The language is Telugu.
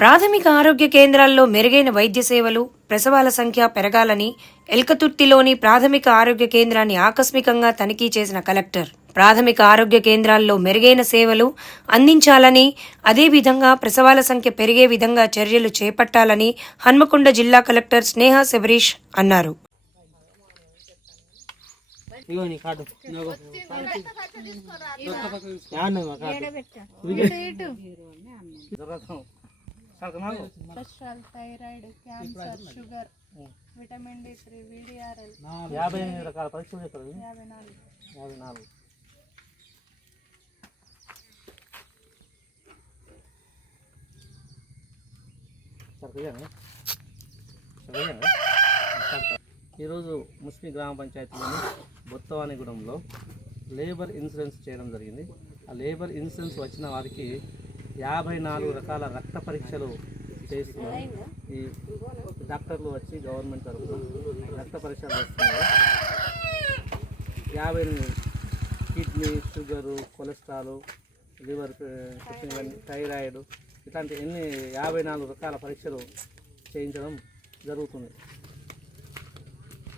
ప్రాథమిక ఆరోగ్య కేంద్రాల్లో మెరుగైన వైద్య సేవలు ప్రసవాల సంఖ్య పెరగాలని ఎల్కతుర్తిలోని ప్రాథమిక ఆరోగ్య కేంద్రాన్ని ఆకస్మికంగా తనిఖీ చేసిన కలెక్టర్. ప్రాథమిక ఆరోగ్య కేంద్రాల్లో మెరుగైన సేవలు అందించాలని అదేవిధంగా ప్రసవాల సంఖ్య పెరిగే విధంగా చర్యలు చేపట్టాలని హన్మకొండ జిల్లా కలెక్టర్ స్నేహ శబరీష్ అన్నారు. ఇగో నీ card. Card. Cholesterol thyroid cancer sugar vitamin D three VDRL. యాభై ఎనిమిది రకాల పరీక్షలు చేస్తారు ఇవి. యాభై నాలుగు. యాభై నాలుగు. సరిపోయాను సరిపోయాను ఈరోజు ముస్మి గ్రామ పంచాయతీలోని బొత్తవానిగూడెంలో లేబర్ ఇన్సూరెన్స్ చేయడం జరిగింది. ఆ లేబర్ ఇన్సూరెన్స్ వచ్చిన వారికి యాభై నాలుగు రకాల రక్త పరీక్షలు చేస్తున్నాం ఈ డాక్టర్లు వచ్చి గవర్నమెంట్ తరఫున రక్త పరీక్షలు చేస్తున్నారు. యాభై kidney sugar cholesterol liver thyroid ఇట్లాంటి ఎన్ని యాభై నాలుగు రకాల పరీక్షలు చేయించడం జరుగుతుంది.